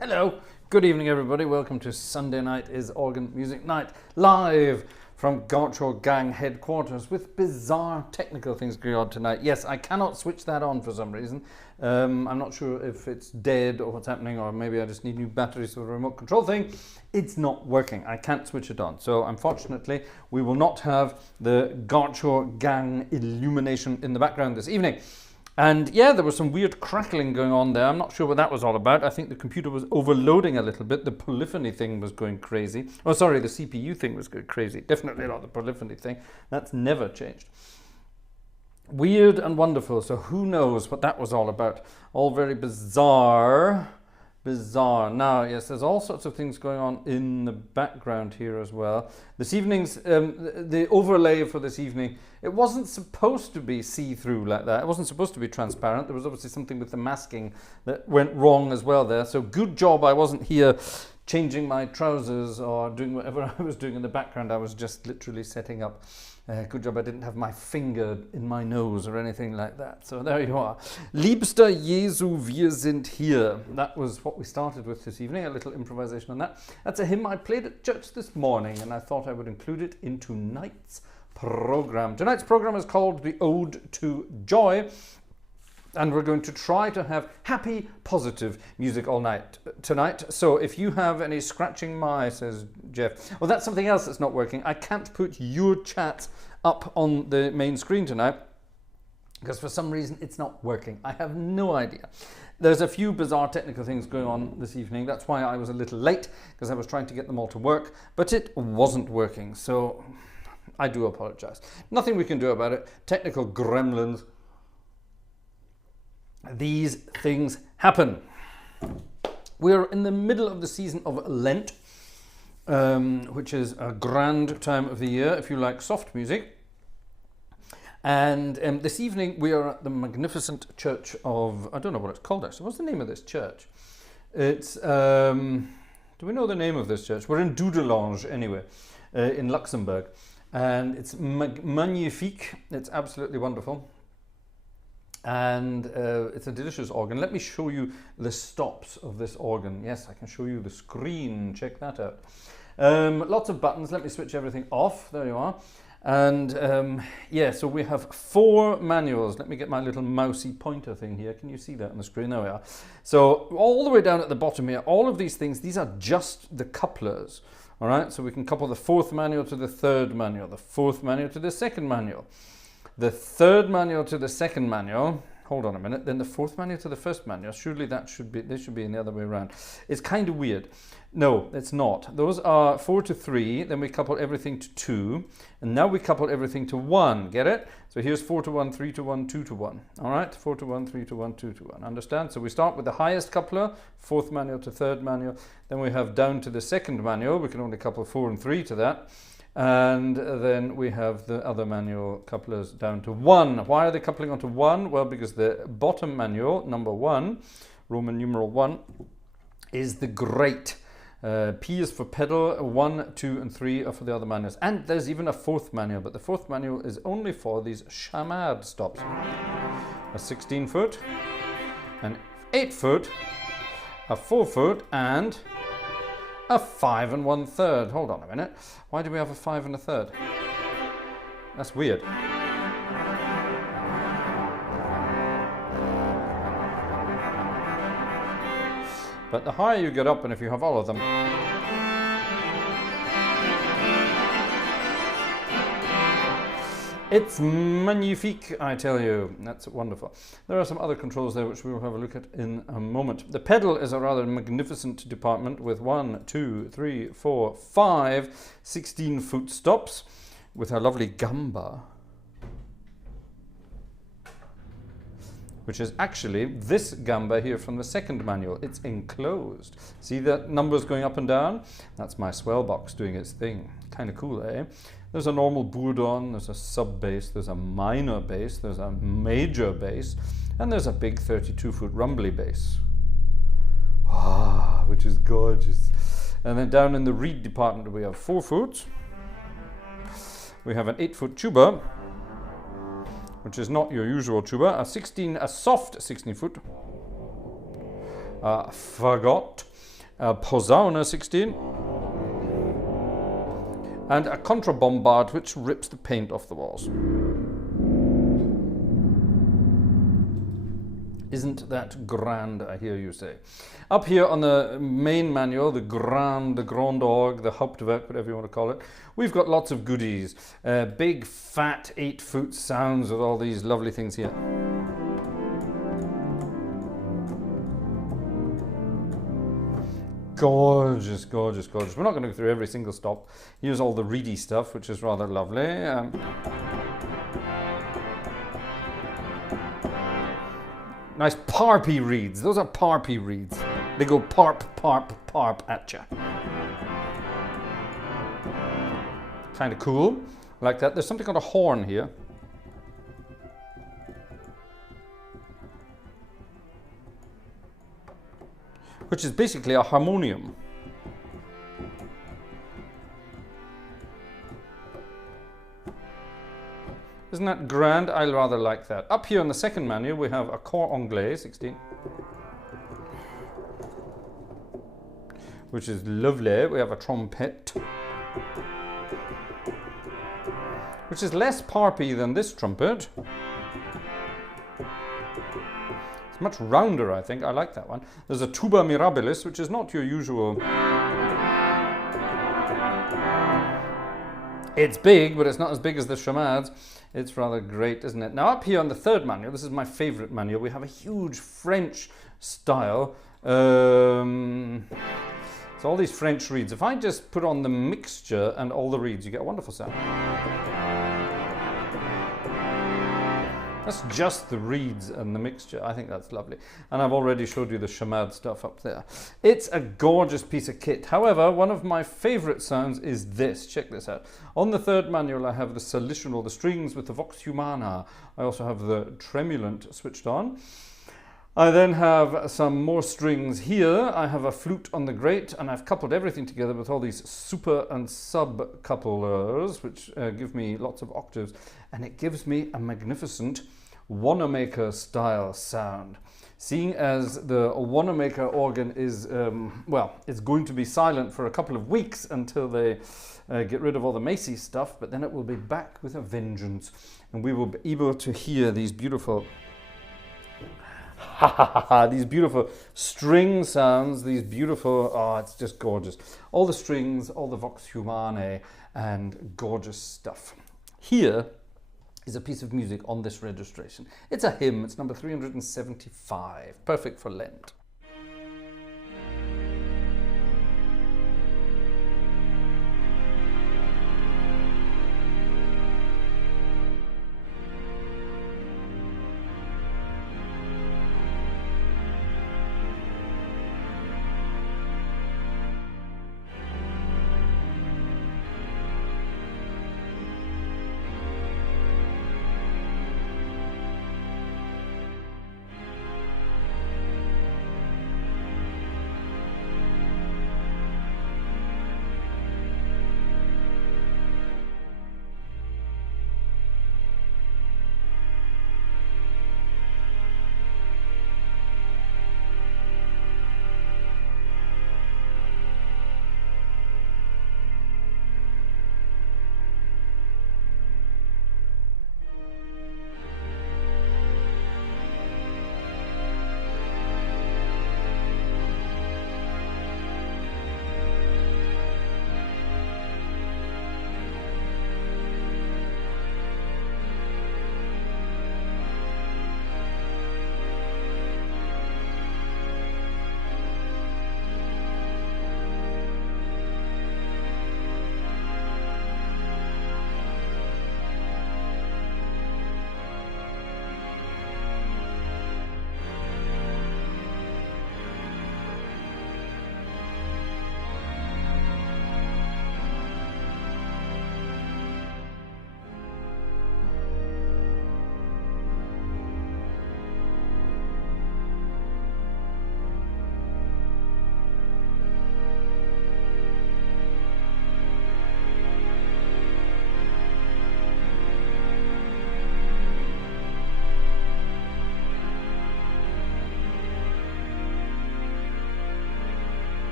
Hello, good evening everybody, welcome to Sunday Night is Organ Music Night, live from Gartshore Gang headquarters with bizarre technical things going on tonight. Yes, I cannot switch that on for some reason. I'm not sure if it's dead or what's happening, or maybe I just need new batteries for the remote control thing. It's not working, I can't switch it on. So unfortunately, we will not have the Gartshore Gang illumination in the background this evening. And yeah, there was some weird crackling going on there. I'm not sure what that was all about. I think the computer was overloading a little bit. The polyphony thing was going crazy. Oh, sorry, the CPU thing was going crazy. Definitely not the polyphony thing. That's never changed. Weird and wonderful. So who knows what that was all about? All very bizarre. Bizarre. Now, yes, there's all sorts of things going on in the background here as well. This evening's, the overlay for this evening, it wasn't supposed to be see-through like that. It wasn't supposed to be transparent. There was obviously something with the masking that went wrong as well there. So good job I wasn't here changing my trousers or doing whatever I was doing in the background. I was just literally setting up. Good job I didn't have my finger in my nose or anything like that. So there you are. Liebster Jesu, wir sind hier. That was what we started with this evening, a little improvisation on that. That's a hymn I played at church this morning, and I thought I would include it in tonight's program. Tonight's program is called The Ode to Joy. And we're going to try to have happy, positive music all night tonight. So if you have any scratching my, says Jeff. Well, that's something else that's not working. I can't put your chat up on the main screen tonight because for some reason it's not working. I have no idea. There's a few bizarre technical things going on this evening. That's why I was a little late, because I was trying to get them all to work, but it wasn't working. So I do apologize. Nothing we can do about it. Technical gremlins. These things happen. We're in the middle of the season of Lent, which is a grand time of the year if you like soft music. And this evening we are at the magnificent church of, I don't know what it's called actually. What's the name of this church? It's, do we know the name of this church? We're in Dudelange anyway, in Luxembourg. And it's magnifique. It's absolutely wonderful. And it's a delicious organ. Let me show you the stops of this organ. Yes, I can show you the screen. Check that out. Lots of buttons. Let me switch everything off. There you are. And yeah, so we have 4 manuals. Let me get my little mousy pointer thing here. Can you see that on the screen? There we are. So all the way down at the bottom here, all of these things, these are just the couplers. All right, so we can couple the 4th manual to the 3rd manual, the 4th manual to the 2nd manual. The 3rd manual to the 2nd manual, hold on a minute, then the 4th manual to the 1st manual. Surely that should be, they should be in the other way around. It's kind of weird. No, it's not. Those are 4 to 3, then we couple everything to 2, and now we couple everything to 1. Get it? So here's 4 to 1, 3 to 1, 2 to 1. All right, 4 to 1, 3 to 1, 2 to 1. Understand? So we start with the highest coupler, 4th manual to 3rd manual. Then we have down to the 2nd manual. We can only couple 4 and 3 to that. And then we have the other manual couplers down to 1. Why are they coupling onto 1? Well, because the bottom manual, number 1, Roman numeral 1, is the great. P is for pedal, 1, 2, and 3 are for the other manuals. And there's even a 4th manual, but the 4th manual is only for these chamade stops. A 16-foot, an 8-foot, a 4-foot, and a 5 1/3. Hold on a minute. Why do we have a 5 1/3? That's weird. But the higher you get up, and if you have all of them, it's magnifique, I tell you. That's wonderful. There are some other controls there which we will have a look at in a moment. The pedal is a rather magnificent department with 1, 2, 3, 4, 5 16-foot stops with a lovely gamba, which is actually this gamba here from the 2nd manual. It's enclosed. See that numbers going up and down? That's my swell box doing its thing. Kind of cool, eh? There's a normal bourdon, there's a sub bass, there's a minor bass, there's a major bass, and there's a big 32-foot rumbly bass. Ah, which is gorgeous. And then down in the reed department we have 4 foot. We have an 8-foot tuba, which is not your usual tuba, a soft 16-foot fagot, a Posaune 16, and a contrabombard which rips the paint off the walls. Isn't that grand, I hear you say. Up here on the main manual, the Grand Orgue, the Hauptwerk, whatever you want to call it, we've got lots of goodies. Big, fat, 8-foot sounds with all these lovely things here. Gorgeous, gorgeous, gorgeous. We're not going to go through every single stop. Here's all the reedy stuff, which is rather lovely. Nice parpy reeds. Those are parpy reeds. They go parp, parp, parp at you. Kind of cool. Like that. There's something called a horn here. Which is basically a harmonium. Isn't that grand? I rather like that. Up here on the second manual we have a cor anglais 16, which is lovely. We have a trumpet, which is less parpy than this trumpet. It's much rounder, I think. I like that one. There's a tuba mirabilis, which is not your usual. It's big, but it's not as big as the chamades. It's rather great, isn't it? Now up here on the third manual, this is my favorite manual, we have a huge French style. So all these French reeds. If I just put on the mixture and all the reeds, you get a wonderful sound. That's just the reeds and the mixture. I think that's lovely. And I've already showed you the chamade stuff up there. It's a gorgeous piece of kit. However, one of my favorite sounds is this. Check this out. On the third manual, I have the salitional, the strings with the vox humana. I also have the tremulant switched on. I then have some more strings here. I have a flute on the grate, and I've coupled everything together with all these super and sub couplers, which give me lots of octaves, and it gives me a magnificent Wanamaker style sound. Seeing as the Wanamaker organ is, well, it's going to be silent for a couple of weeks until they get rid of all the Macy stuff, but then it will be back with a vengeance, and we will be able to hear these beautiful these beautiful string sounds, these beautiful, oh, it's just gorgeous. All the strings, all the vox humanae, and gorgeous stuff. Here is a piece of music on this registration. It's a hymn, it's number 375, perfect for Lent.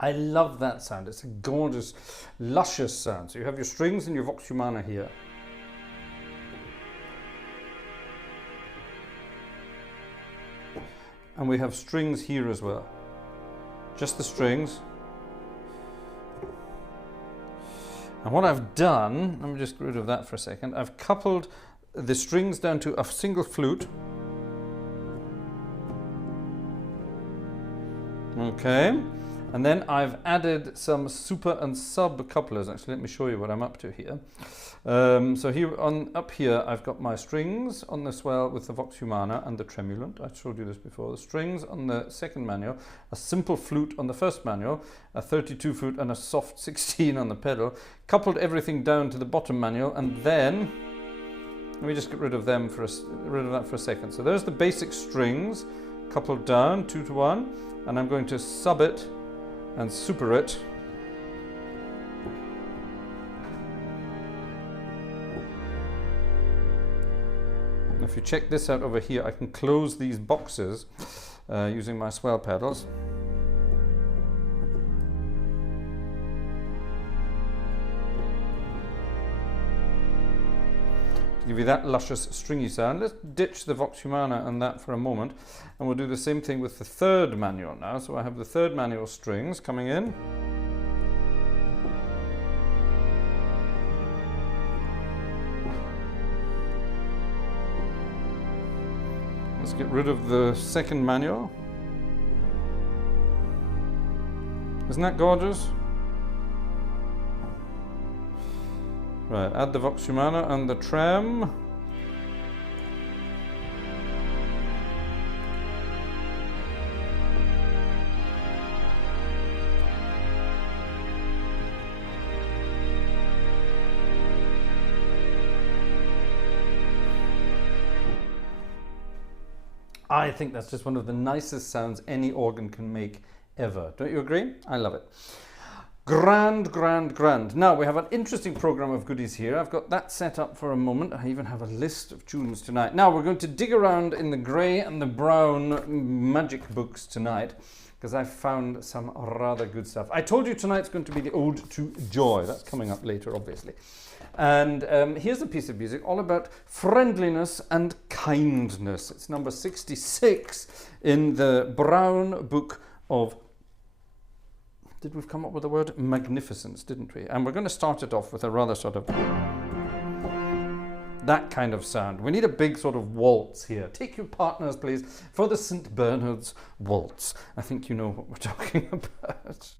I love that sound. It's a gorgeous, luscious sound. So you have your strings and your vox humana here. And we have strings here as well. Just the strings. And what I've done, let me just get rid of that for a second. I've coupled the strings down to a single flute. Okay. And then I've added some super and sub couplers. Actually, let me show you what I'm up to here. So here up here, I've got my strings on the swell with the vox humana and the tremulant. I showed you this before. The strings on the second manual, a simple flute on the first manual, a 32 flute and a soft 16 on the pedal. Coupled everything down to the bottom manual, and then let me just get rid of them rid of that for a second. So there's the basic strings coupled down 2 to 1, and I'm going to sub it and super it. If you check this out over here, I can close these boxes using my swell pedals. To give you that luscious stringy sound. Let's ditch the vox humana and that for a moment, and we'll do the same thing with the third manual now. So I have the third manual strings coming in. Let's get rid of the second manual. Isn't that gorgeous? Right, add the vox humana and the trem. I think that's just one of the nicest sounds any organ can make ever. Don't you agree? I love it. Grand, grand, grand. Now we have an interesting program of goodies here. I've got that set up for a moment. I even have a list of tunes tonight. Now we're going to dig around in the grey and the brown magic books tonight, because I've found some rather good stuff. I told you tonight's going to be the Ode to Joy. That's coming up later, obviously. And here's a piece of music all about friendliness and kindness. It's number 66 in the brown book of, did we come up with the word magnificence, didn't we? And we're going to start it off with a rather sort of that kind of sound. We need a big sort of waltz here. Take your partners, please, for the St. Bernard's waltz. I think you know what we're talking about.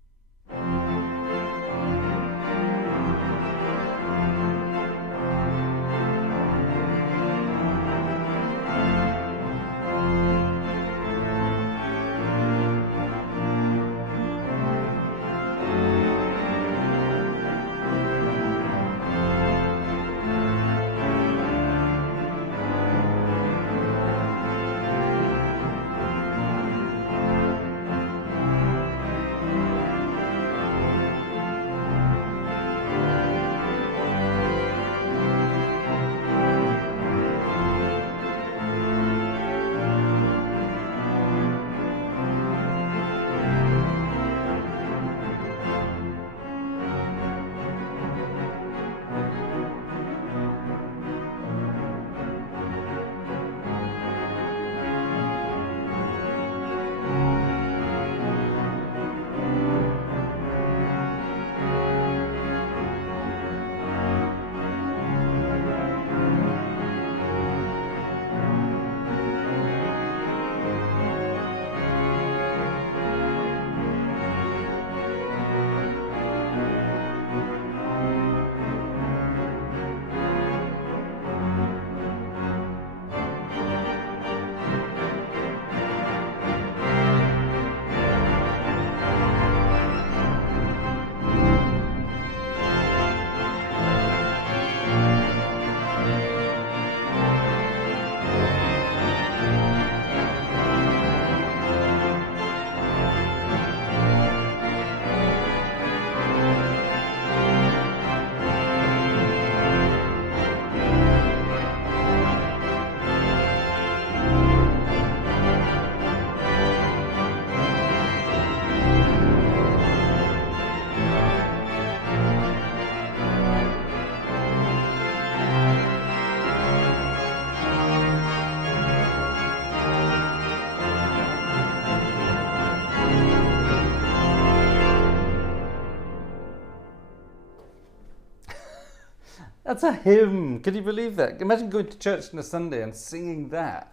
That's a hymn. Can you believe that? Imagine going to church on a Sunday and singing that.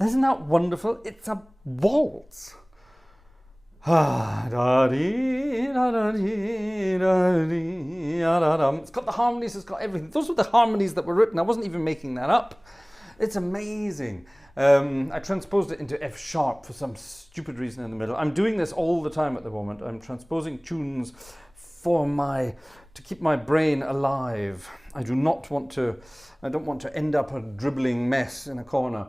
Isn't that wonderful? It's a waltz. It's got the harmonies, it's got everything. Those were the harmonies that were written. I wasn't even making that up. It's amazing. I transposed it into F sharp for some stupid reason in the middle. I'm doing this all the time at the moment. I'm transposing tunes to keep my brain alive. I don't want to end up a dribbling mess in a corner.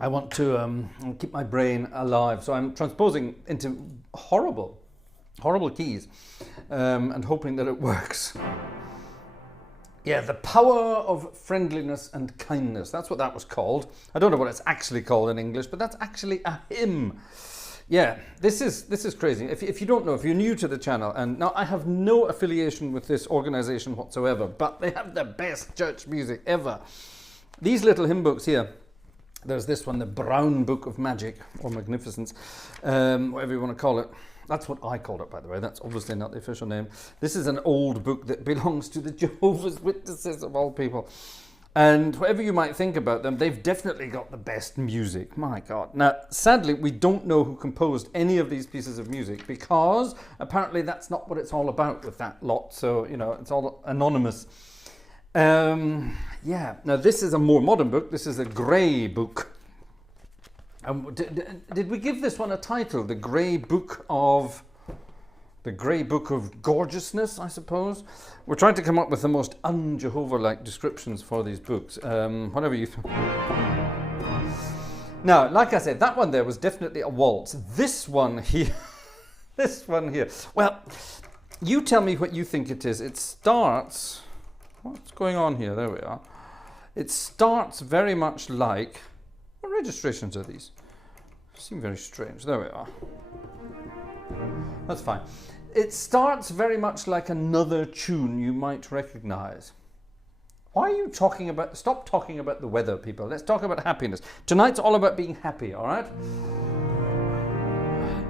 I want to keep my brain alive. So I'm transposing into horrible keys and hoping that it works. Yeah, the power of friendliness and kindness. That's what that was called. I don't know what it's actually called in English, but that's actually a hymn. Yeah, this is crazy. If you don't know, if you're new to the channel, and now I have no affiliation with this organization whatsoever, but they have the best church music ever. These little hymn books here, there's this one, the Brown Book of Magic, or Magnificence, whatever you want to call it. That's what I called it, by the way. That's obviously not the official name. This is an old book that belongs to the Jehovah's Witnesses, of all people. And whatever you might think about them, they've definitely got the best music. My God. Now, sadly, we don't know who composed any of these pieces of music because apparently that's not what it's all about with that lot. So, you know, it's all anonymous. Yeah. Now, this is a more modern book. This is a grey book. Did we give this one a title? The Grey Book of Gorgeousness, I suppose. We're trying to come up with the most un-Jehovah-like descriptions for these books. Whatever you think. Now, like I said, that one there was definitely a waltz. This one here, well, you tell me what you think it is. It starts, what's going on here? There we are. It starts very much like, what registrations are these? Seem very strange. There we are. That's fine. It starts very much like another tune you might recognize. Why are you talking about... Stop talking about the weather, people. Let's talk about happiness. Tonight's all about being happy, all right?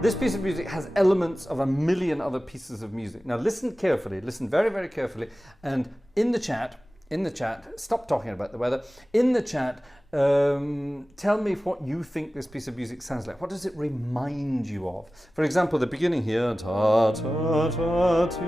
This piece of music has elements of a million other pieces of music. Now listen carefully. Listen very, very carefully. And in the chat, stop talking about the weather. In the chat, tell me what you think this piece of music sounds like. What does it remind you of? For example, the beginning here, ta ta ta ti,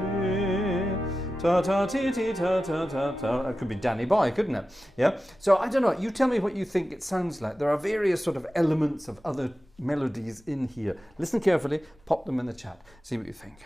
ta ta ti ti ta ta ta ta. It could be Danny Boy, couldn't it? Yeah. So I don't know. You tell me what you think it sounds like. There are various sort of elements of other melodies in here. Listen carefully. Pop them in the chat. See what you think.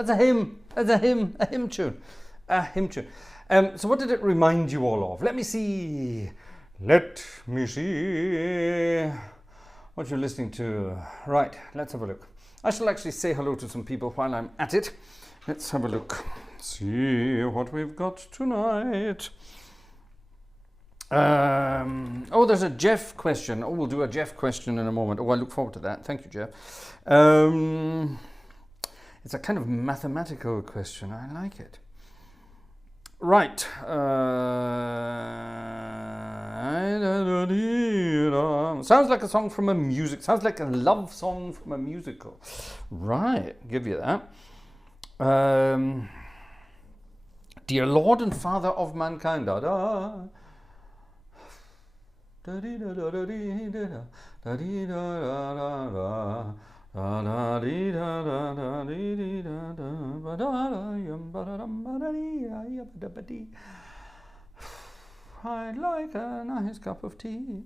That's a hymn. That's a hymn tune. A hymn tune. So what did it remind you all of? Let me see. Let me see what you're listening to. Right, let's have a look. I shall actually say hello to some people while I'm at it. Let's have a look. See what we've got tonight. Oh, there's a Jeff question. Oh, we'll do a Jeff question in a moment. Oh, I look forward to that. Thank you, Jeff. It's a kind of mathematical question. I like it. Right. Sounds like a song from a music. Sounds like a love song from a musical. Right. Give you that. Dear Lord and Father of mankind. Da da. Da da da da da da da da da. I'd like a nice cup of tea.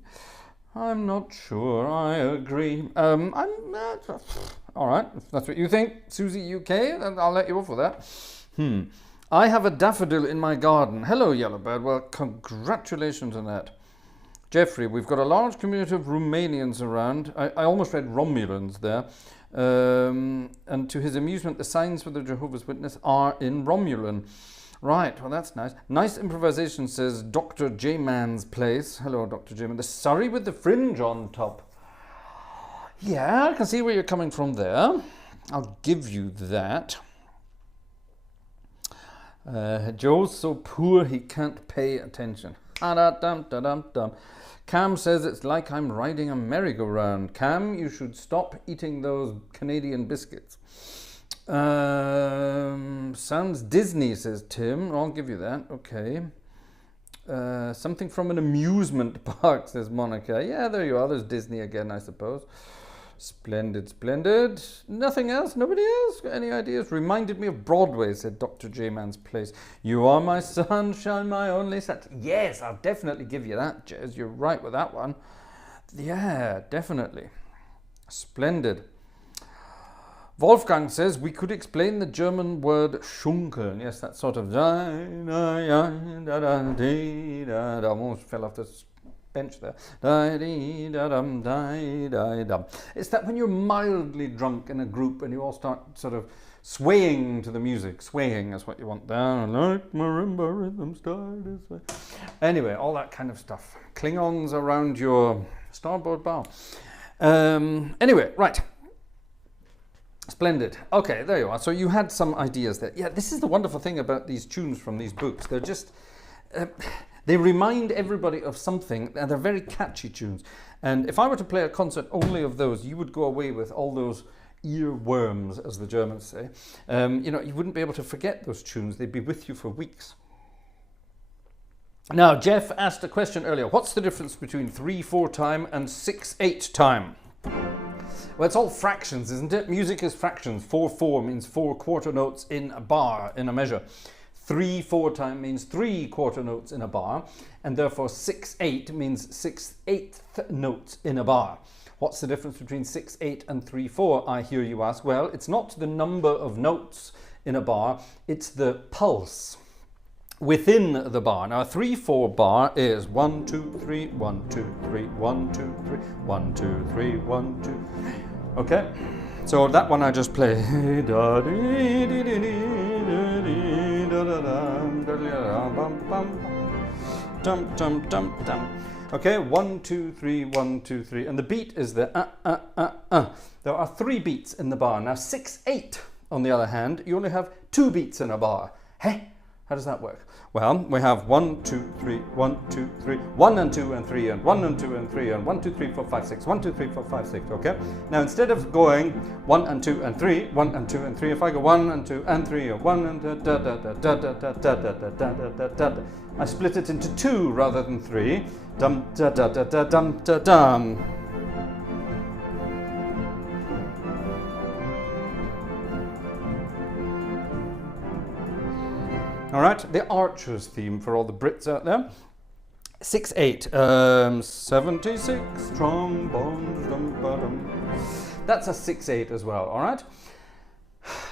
I'm not sure I agree. All right, if that's what you think, Susie UK, then I'll let you off with that. I have a daffodil in my garden. Hello, Yellowbird. Well, congratulations on that. Jeffrey, we've got a large community of Romanians around. I almost read Romulans there. And to his amusement, the signs for the Jehovah's Witness are in Romulan. Right, well, that's nice. Nice improvisation, says Dr. J-Man's Place. Hello, Dr. J-Man. The Surrey with the fringe on top. Yeah, I can see where you're coming from there. I'll give you that. Joe's so poor he can't pay attention. Cam says it's like I'm riding a merry-go-round. Cam, you should stop eating those Canadian biscuits. Sounds Disney, says Tim. I'll give you that. Okay. Something from an amusement park, says Monica. Yeah, there you are. There's Disney again, I suppose. Splendid, splendid. Nothing else? Nobody else? Got any ideas? Reminded me of Broadway, said Dr. J-Man's Place. You are my sunshine, my only sunshine. Yes, I'll definitely give you that, Jez. You're right with that one. Yeah, definitely. Splendid. Wolfgang says we could explain the German word schunkeln. Yes, that sort of... almost fell off the bench there. It's that when you're mildly drunk in a group and you all start sort of swaying to the music. Swaying is what you want. Down like marimba rhythm start this way. Anyway, all that kind of stuff. Klingons around your starboard bow. Anyway, right. Splendid. Okay, there you are. So you had some ideas there. Yeah, this is the wonderful thing about these tunes from these books. They're just... they remind everybody of something, and they're very catchy tunes. And if I were to play a concert only of those, you would go away with all those earworms, as the Germans say. You know, you wouldn't be able to forget those tunes. They'd be with you for weeks. Now, Jeff asked a question earlier. What's the difference between 3/4 time and 6/8 time? Well, it's all fractions, isn't it? Music is fractions. 4/4 means 4 quarter notes in a bar, in a measure. 3/4 time means 3 quarter notes in a bar, and therefore 6/8 means 6/8 notes in a bar. What's the difference between 6/8 and 3/4, I hear you ask? Well, it's not the number of notes in a bar, it's the pulse within the bar. Now, a 3/4 bar is 1, 2, 3, 1, 2, 3, 1, 2, 3, 1, 2, 3, 1, 2. Okay, so that one I just play. Okay, 1, 2, 3, 1, 2, 3, and the beat is the There are 3 beats in the bar. Now 6/8, on the other hand, you only have 2 beats in a bar. Hey, how does that work? Well, we have 1, 2, 3, 1, 2, 3, 1 and 2 and 3 and 1 and 2 and 3 and 1, 2, 3, 4, 5, 6, 1, 2, 3, 4, 5, 6, okay? Now instead of going 1 and 2 and 3, 1 and 2 and 3, if I go 1 and 2 and 3, or 1 and da da da da da da da da da da da da, I split it into 2 rather than 3. Dum da da da da dum da dum. All right, the Archers theme for all the Brits out there. 6/8, 76 trombones. That's a 6/8 as well, all right?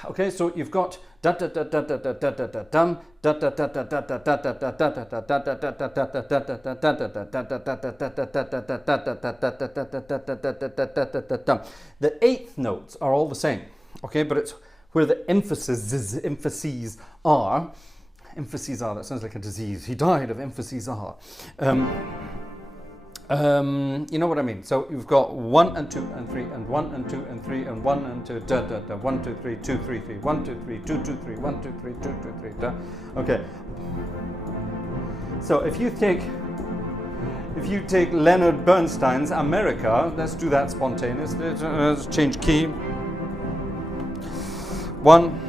Okay, so you've got da da da da da da da da da dum da da da da da da da da da da da da da. The eighth notes are all the same, okay, but it's where the emphases are. Emphases are, that sounds like a disease. He died of emphases are. You know what I mean? So you've got 1 and 2 and 3 and 1 and 2 and 3 and 1 and 2 da da da 1 2 3 2 3 3 1 2 3 2 2 3 1 2 3 2 2 3 da. Okay. So if you take Leonard Bernstein's America, let's do that spontaneously. Let's change key. 1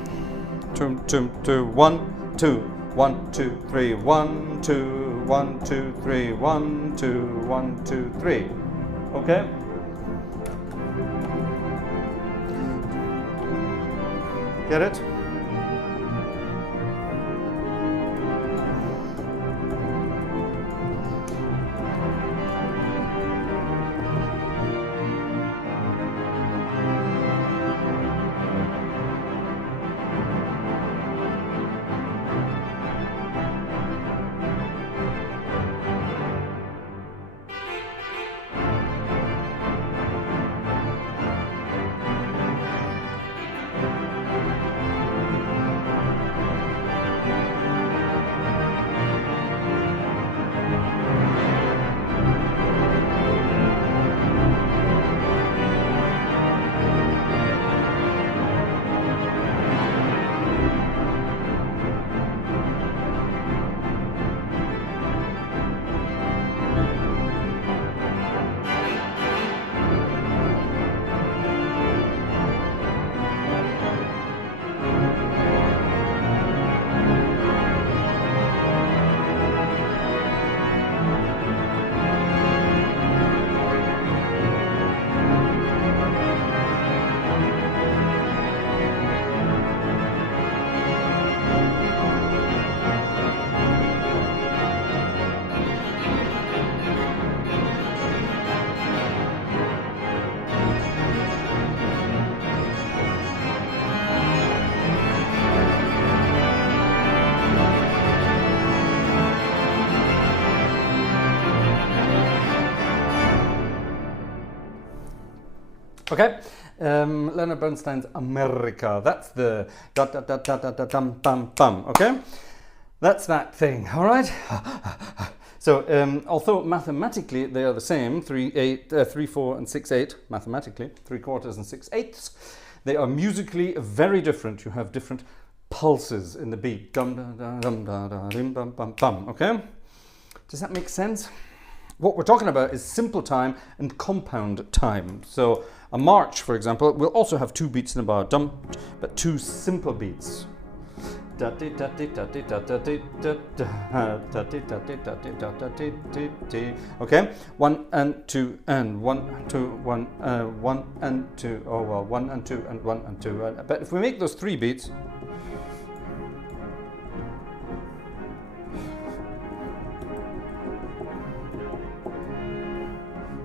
2 2 2 1 2 1 2 3 1 2 1 2 3 1 2 1 2 3. Okay? Get it? Okay, Leonard Bernstein's America. That's the da da da da da da dum bum bum. Okay, that's that thing. All right. So although mathematically they are the same, 3 4 and 6 8 mathematically, 3/4 and 6/8, they are musically very different. You have different pulses in the beat. Dum da da dum da da dim bum bum bum. Okay, does that make sense? What we're talking about is simple time and compound time. So a march, for example, will also have 2 beats in a bar, dum, but 2 simple beats. Okay, 1 and 2 and 1 2 1 1 and 2. Oh well, 1 and 2 and 1 and 2. But if we make those 3 beats.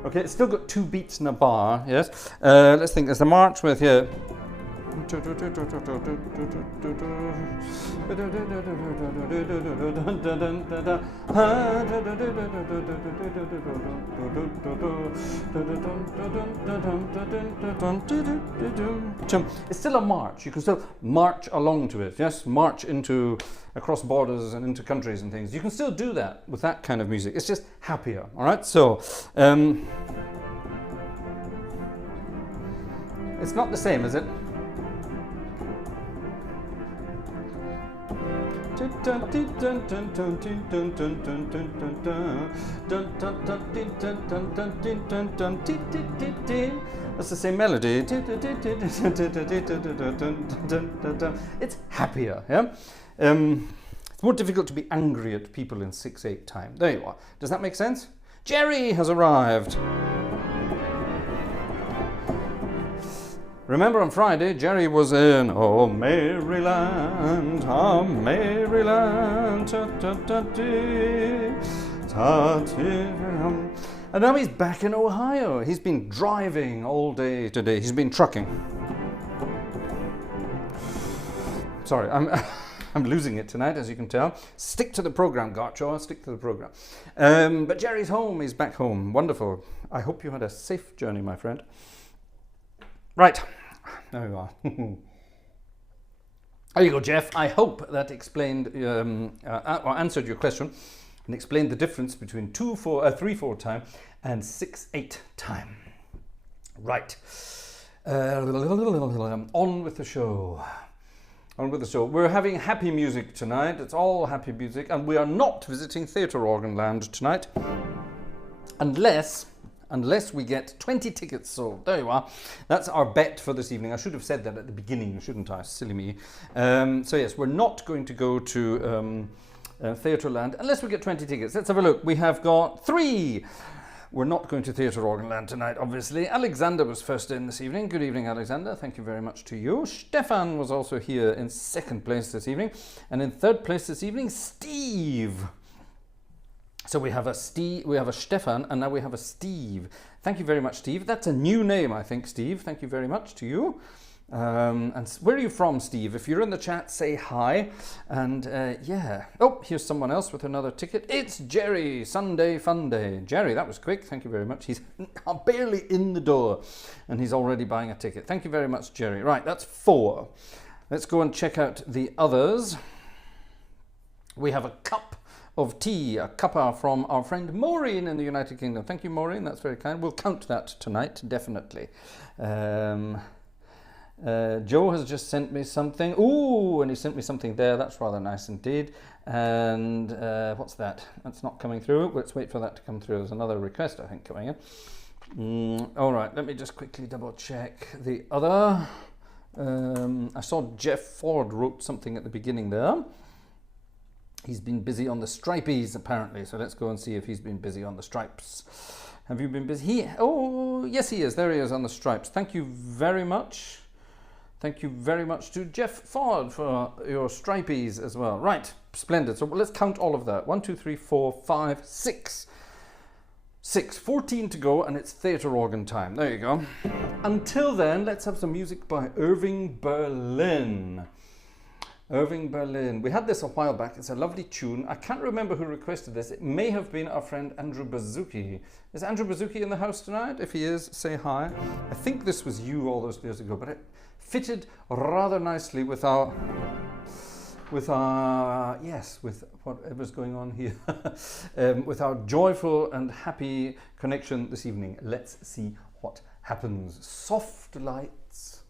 Okay, it's still got 2 beats in a bar, yes. Let's think, there's a march with here. It's still a march. You can still march along to it, yes? March across borders and into countries and things. You can still do that with that kind of music. It's just happier, all right? So, it's not the same, is it? That's the same melody. It's happier, yeah? It's more difficult to be angry at people in 6/8 time. There you are. Does that make sense? Jerry has arrived. Remember on Friday, Jerry was in Oh Maryland, oh Maryland, and now he's back in Ohio. He's been driving all day today. He's been trucking. Sorry, I'm I'm losing it tonight, as you can tell. Stick to the program, Gartshore. Stick to the program. But Jerry's home. He's back home. Wonderful. I hope you had a safe journey, my friend. Right. There we are. There you go, Jeff. I hope that explained or answered your question and explained the difference between 3/4 time and 6/8 time. Right. On with the show. On with the show. We're having happy music tonight. It's all happy music, and we are not visiting Theatre Organ Land tonight, unless we get 20 tickets sold. There you are. That's our bet for this evening. I should have said that at the beginning, shouldn't I? Silly me. So yes, we're not going to go to Theatre Land unless we get 20 tickets. Let's have a look. We have got 3. We're not going to Theatre Organ Land tonight, obviously. Alexander was first in this evening. Good evening, Alexander. Thank you very much to you. Stefan was also here in 2nd place this evening. And in 3rd place this evening, Steve. So we have a Stefan, and now we have a Steve. Thank you very much, Steve. That's a new name, I think, Steve. Thank you very much to you. And where are you from, Steve? If you're in the chat, say hi. And yeah. Oh, here's someone else with another ticket. It's Jerry. Sunday Fun Day. Jerry, that was quick. Thank you very much. He's barely in the door, and he's already buying a ticket. Thank you very much, Jerry. Right, that's 4. Let's go and check out the others. We have a cup of tea, a cuppa from our friend Maureen in the United Kingdom. Thank you, Maureen. That's very kind. We'll count that tonight, definitely. Joe has just sent me something. Ooh, and he sent me something there. That's rather nice indeed. And what's that? That's not coming through. Let's wait for that to come through. There's another request, I think, coming in. All right, let me just quickly double check the other. I saw Jeff Ford wrote something at the beginning there. He's been busy on the stripies, apparently. So let's go and see if he's been busy on the stripes. Have you been busy? Oh, yes, he is. There he is on the stripes. Thank you very much. Thank you very much to Jeff Ford for your stripies as well. Right, splendid. So let's count all of that. 1, 2, 3, 4, 5, 6. 14 to go, and it's theatre organ time. There you go. Until then, let's have some music by Irving Berlin. Irving Berlin. We had this a while back. It's a lovely tune. I can't remember who requested this. It may have been our friend Andrew Bazuki. Is Andrew Bazuki in the house tonight? If he is, say hi. I think this was you all those years ago, but it fitted rather nicely with whatever's going on here, with our joyful and happy connection this evening. Let's see what happens. Soft lights.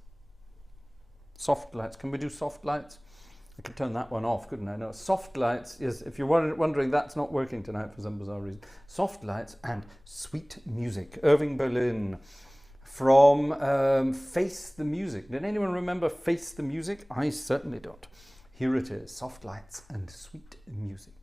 Soft lights. Can we do soft lights? I could turn that one off, couldn't I? No, soft lights is, if you're wondering, that's not working tonight for some bizarre reason. Soft lights and sweet music. Irving Berlin from Face the Music. Did anyone remember Face the Music? I certainly don't. Here it is, soft lights and sweet music.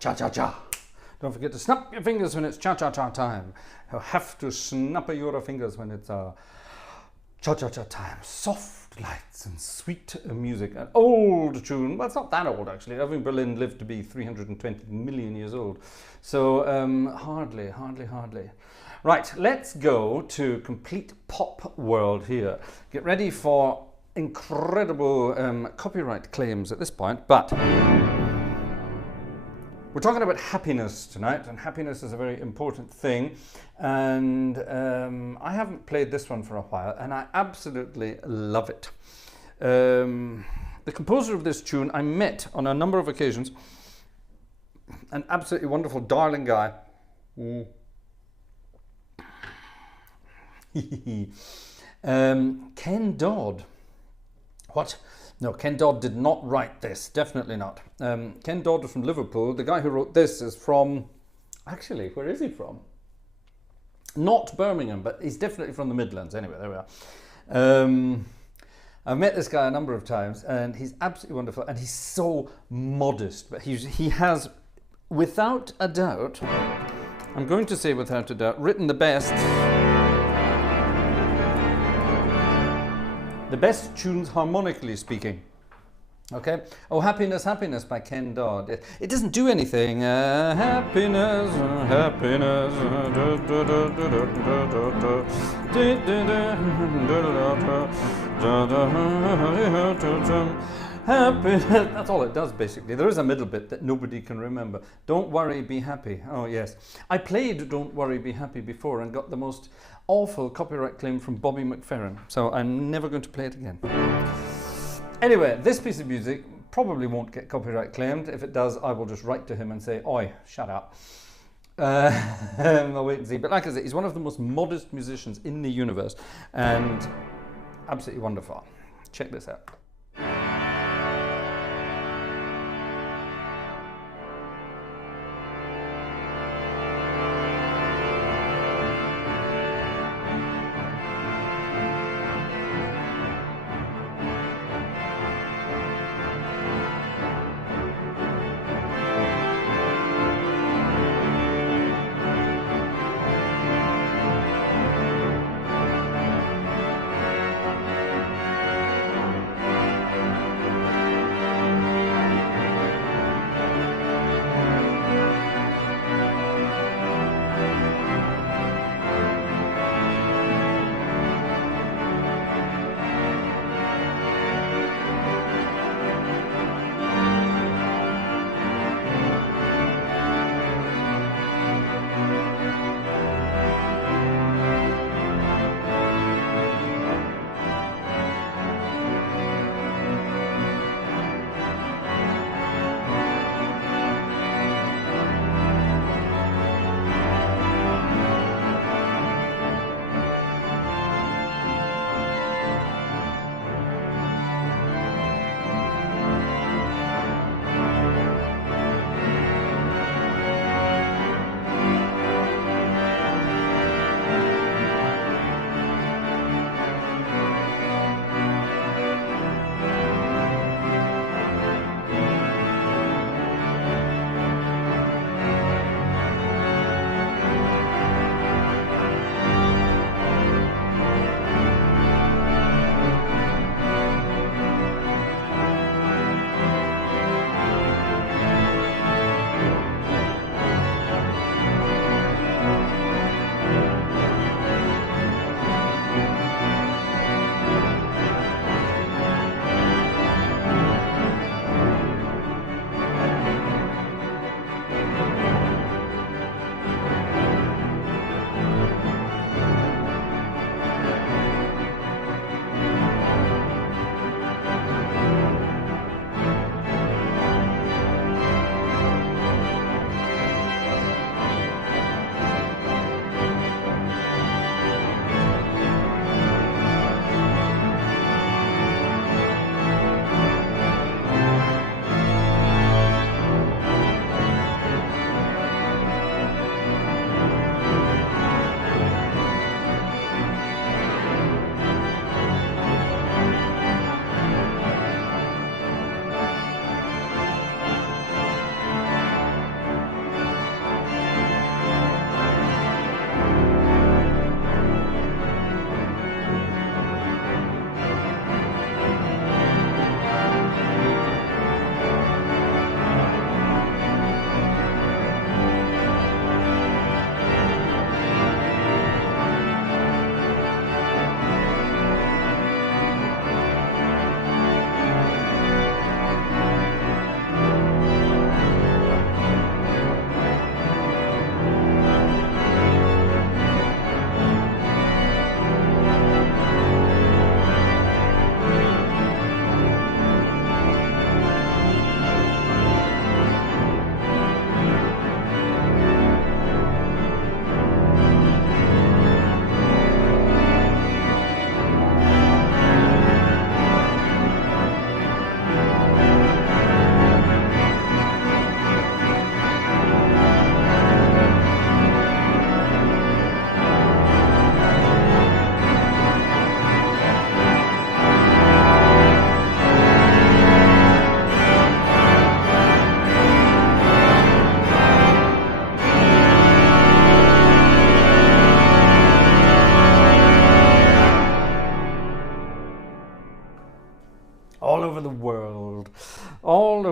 cha-cha-cha. Don't forget to snap your fingers when it's cha-cha-cha time. You have to snap your fingers when it's cha-cha-cha time. Soft lights and sweet music. An old tune. Well, it's not that old, actually. Irving Berlin lived to be 320 million years old. So hardly. Right, let's go to complete pop world here. Get ready for incredible copyright claims at this point, but we're talking about happiness tonight, and happiness is a very important thing. And I haven't played this one for a while, and I absolutely love it. The composer of this tune I met on a number of occasions. An absolutely wonderful, darling guy. Ken Dodd. What? No, Ken Dodd did not write this, definitely not. Ken Dodd was from Liverpool. The guy who wrote this is from, actually, where is he from? Not Birmingham, but he's definitely from the Midlands. Anyway, there we are. I've met this guy a number of times, and he's absolutely wonderful, and he's so modest, but he has, without a doubt, I'm going to say without a doubt, written the best tunes harmonically speaking. Okay. Oh, Happiness, Happiness by Ken Dodd. It doesn't do anything. Happiness, happiness. Happiness. That's all it does, basically. There is a middle bit that nobody can remember. Don't worry, be happy. Oh, yes. I played Don't Worry, Be Happy before and got the most awful copyright claim from Bobby McFerrin. So I'm never going to play it again. Anyway, this piece of music probably won't get copyright claimed. If it does, I will just write to him and say, oi, shut up. I'll wait and see. But like I said, he's one of the most modest musicians in the universe and absolutely wonderful. Check this out.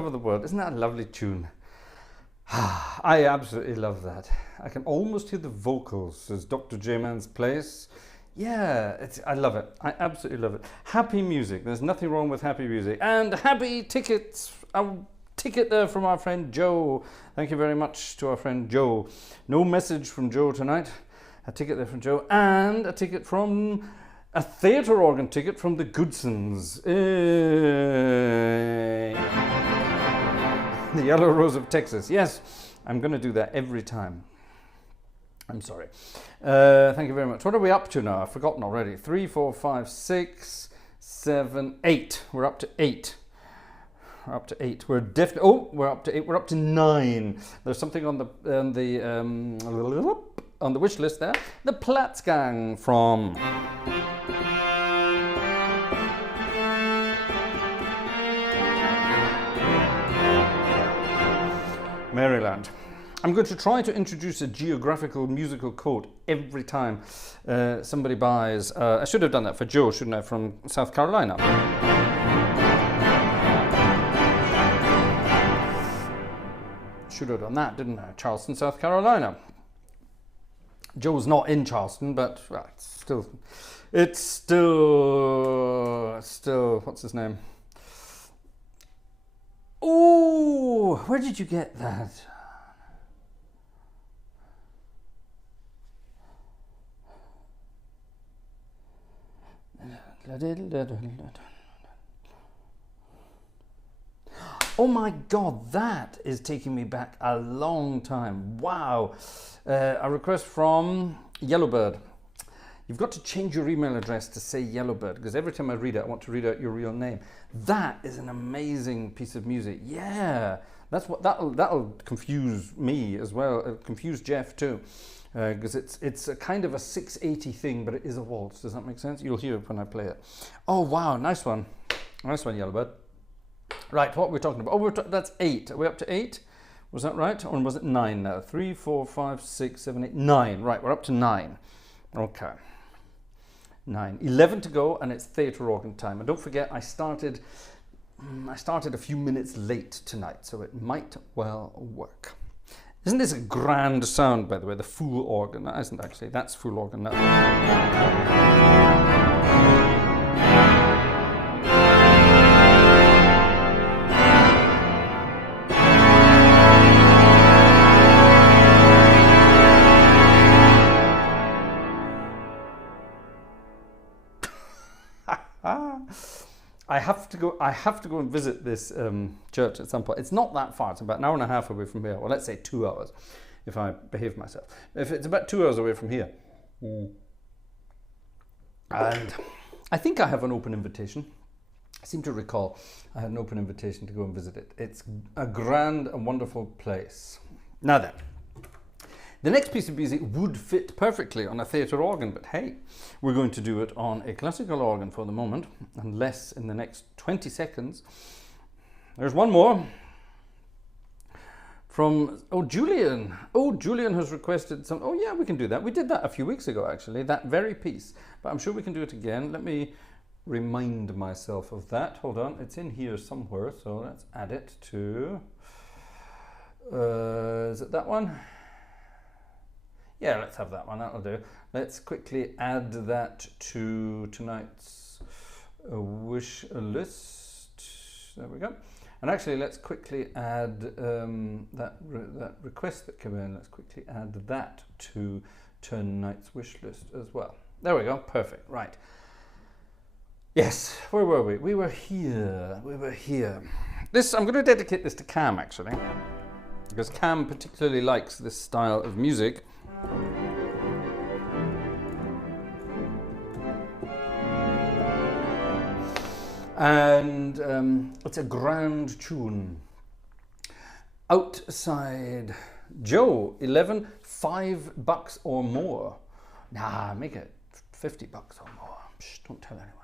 over the world. Isn't that a lovely tune? I absolutely love that. I can almost hear the vocals as Dr. J-Man's Place. Yeah, I love it. I absolutely love it. Happy music. There's nothing wrong with happy music. And happy tickets. A ticket there from our friend Joe. Thank you very much to our friend Joe. No message from Joe tonight. A ticket there from Joe. And a ticket from... a theatre organ ticket from the Goodsons. The Yellow Rose of Texas. Yes, I'm going to do that every time. I'm sorry. Thank you very much. What are we up to now? I've forgotten already. 3, 4, 5, 6, 7, 8. We're up to 8. We're up to 8. We're definitely... oh, we're up to 8. We're up to 9. There's something on the wish list there. The Platzgang from... Maryland. I'm going to try to introduce a geographical musical quote every time somebody buys... I should have done that for Joe, shouldn't I, from South Carolina. Should have done that, didn't I? Charleston, South Carolina. Joe's not in Charleston, but well, it's still, what's his name? Oh, where did you get that? Oh my God, that is taking me back a long time. Wow. A request from Yellowbird. You've got to change your email address to say Yellowbird, because every time I read it, I want to read out your real name. That is an amazing piece of music. Yeah, that'll confuse me as well. It'll confuse Jeff too, because it's a kind of a 680 thing, but it is a waltz. Does that make sense? You'll hear it when I play it. Oh wow, nice one, Yellowbird. Right, what we're talking about? Oh, that's 8. Are we up to 8? Was that right? Or was it 9 now? 3, 4, 5, 6, 7, 8, 9. Right, we're up to 9. Okay. 9. 11 to go, and it's theatre organ time. And don't forget, I started a few minutes late tonight, so it might well work. Isn't this a grand sound, by the way? The full organ. That isn't actually. That's full organ. I have to go and visit this church at some point. It's not that far. It's about an hour and a half away from here. Well, let's say 2 hours, if I behave myself. If it's about 2 hours away from here. And I think I have an open invitation. I seem to recall I had an open invitation to go and visit it. It's a grand and wonderful place. Now then, the next piece of music would fit perfectly on a theatre organ, but hey, we're going to do it on a classical organ for the moment, unless in the next 20 seconds. There's one more from, Julian. Julian has requested some, yeah, we can do that. We did that a few weeks ago, actually, that very piece, but I'm sure we can do it again. Let me remind myself of that. Hold on, it's in here somewhere, so let's add it to, is it that one? Yeah, let's have that one, that'll do. Let's quickly add that to tonight's wish list. There we go. And actually, let's quickly add that request that came in. Let's quickly add that to tonight's wish list as well. There we go, perfect, right. Yes, where were we? We were here, This, I'm going to dedicate this to Cam, actually, because Cam particularly likes this style of music. And it's a grand tune. Outside Joe, 11, $5 or more. Nah, make it $50 or more. Shh, don't tell anyone.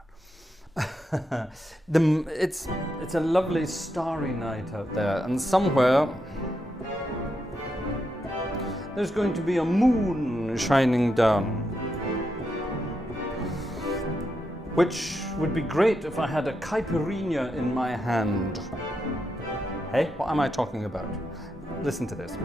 It's a lovely starry night out there, and somewhere there's going to be a moon shining down, which would be great if I had a caipirinha in my hand. Hey, what am I talking about? Listen to this.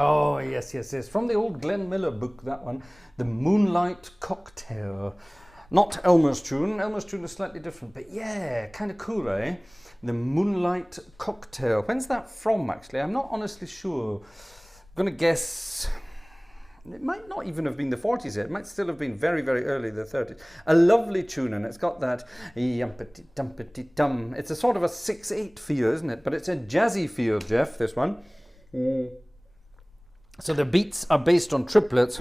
Oh, yes, yes, yes. From the old Glenn Miller book, that one. The Moonlight Cocktail. Not Elmer's tune. Elmer's tune is slightly different, but yeah, kind of cool, eh? The Moonlight Cocktail. When's that from, actually? I'm not honestly sure. I'm going to guess... It might not even have been the 40s yet. It might still have been very, very early the 30s. A lovely tune, and it's got that yumpity-dumpity-dum. It's a sort of a 6/8 feel, isn't it? But it's a jazzy feel, Jeff, this one. So the beats are based on triplets.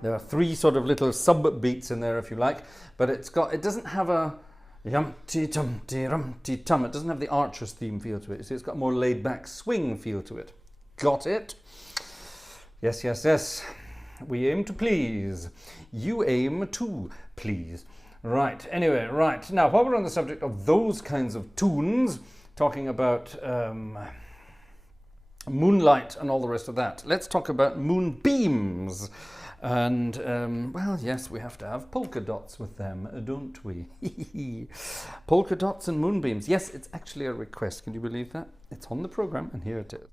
There are three sort of little sub beats in there, if you like, but it doesn't have a yum-ti-tum-ti-rum-ti-tum. It doesn't have the Archer's theme feel to it. See, it's got a more laid back swing feel to it. Got it? Yes, yes, yes. We aim to please. You aim to please. Right, anyway, right. Now, while we're on the subject of those kinds of tunes, talking about moonlight and all the rest of that, let's talk about moonbeams. And, well, yes, we have to have polka dots with them, don't we? Polka dots and moonbeams. Yes, it's actually a request. Can you believe that? It's on the program, and here it is.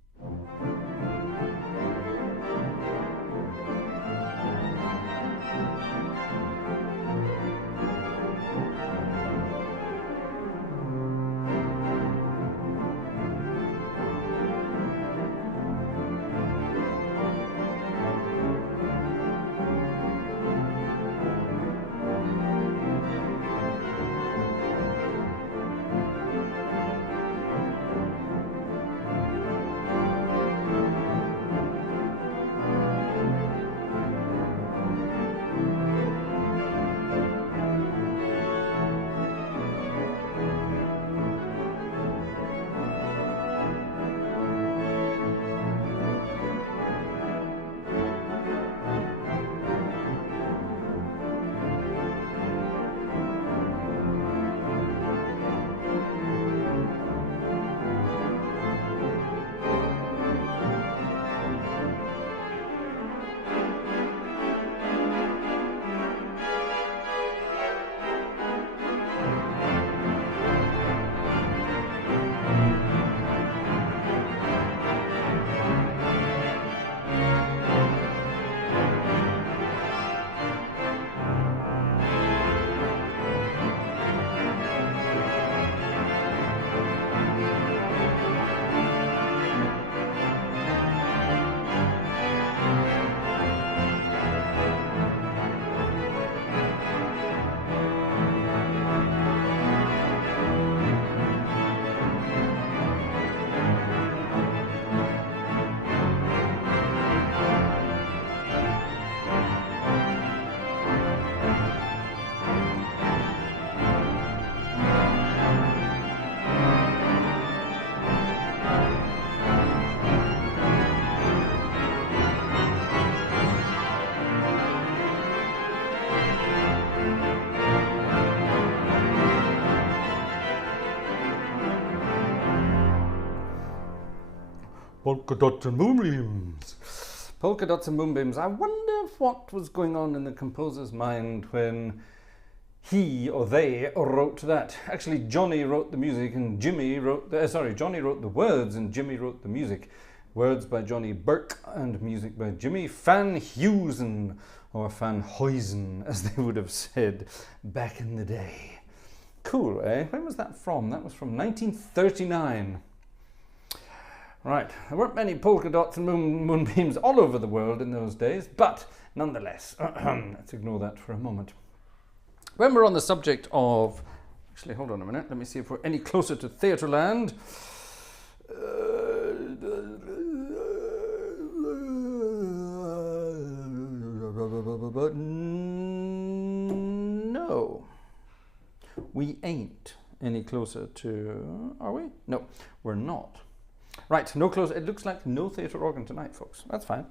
polka dots and moonbeams. Polka dots and moonbeams. I wonder what was going on in the composer's mind when he or they wrote that. Actually, Johnny wrote the music and Jimmy wrote the, Johnny wrote the words and Jimmy wrote the music. Words by Johnny Burke and music by Jimmy Van Heusen, or Van Huysen, as they would have said back in the day. Cool, eh? When was that from? That was from 1939. Right, there weren't many polka dots and moonbeams all over the world in those days, but nonetheless, let's ignore that for a moment. When we're on the subject of... Actually, hold on a minute. Let me see if we're any closer to Theatreland. No. We ain't any closer to... Are we? No, we're not. Right, no closer. It looks like no theatre organ tonight, folks. That's fine.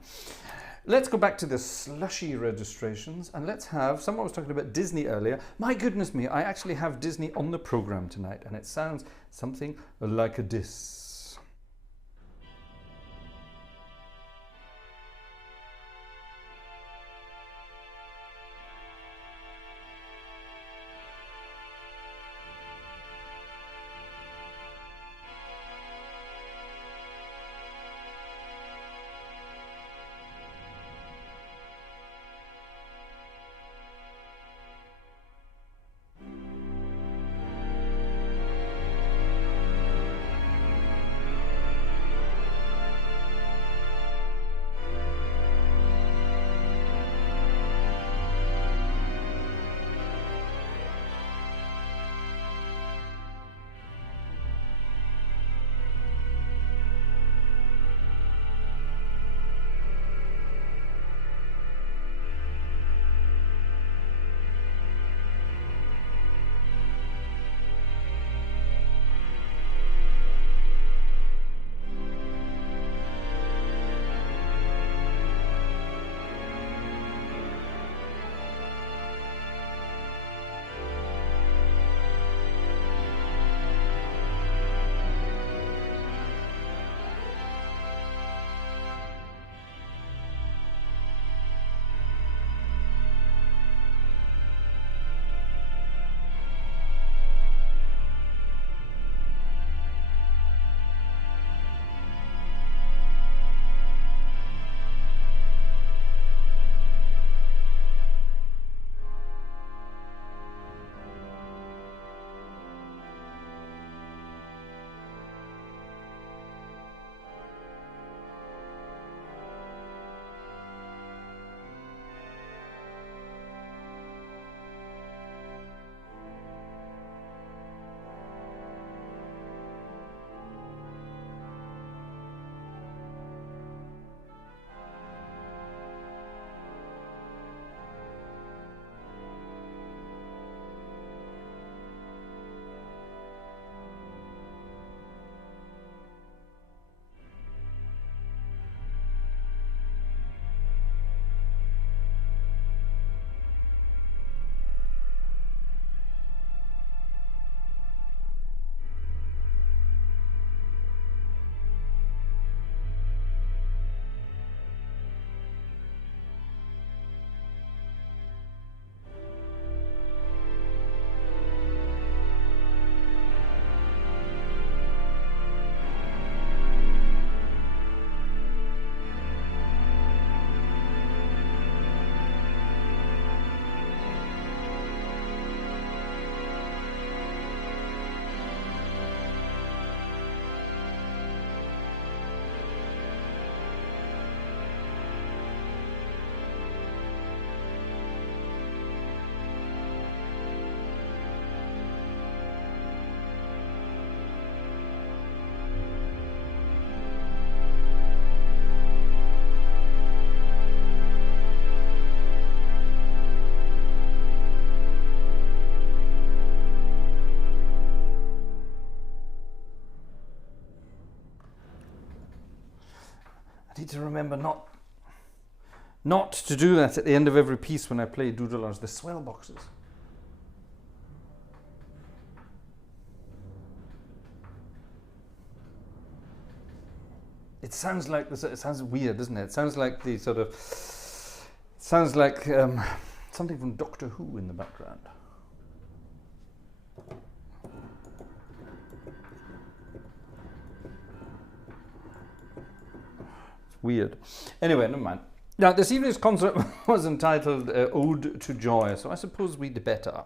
Let's go back to the slushy registrations and let's have, someone was talking about Disney earlier. My goodness me, I actually have Disney on the programme tonight and it sounds something like this. I need to remember not to do that at the end of every piece when I play doodlers, the swell boxes. It sounds like this. It sounds weird, doesn't it? It sounds like the sort of. Sounds like something from Doctor Who in the background. It's weird. Anyway, never mind. Now, this evening's concert was entitled Ode to Joy, so I suppose we'd better.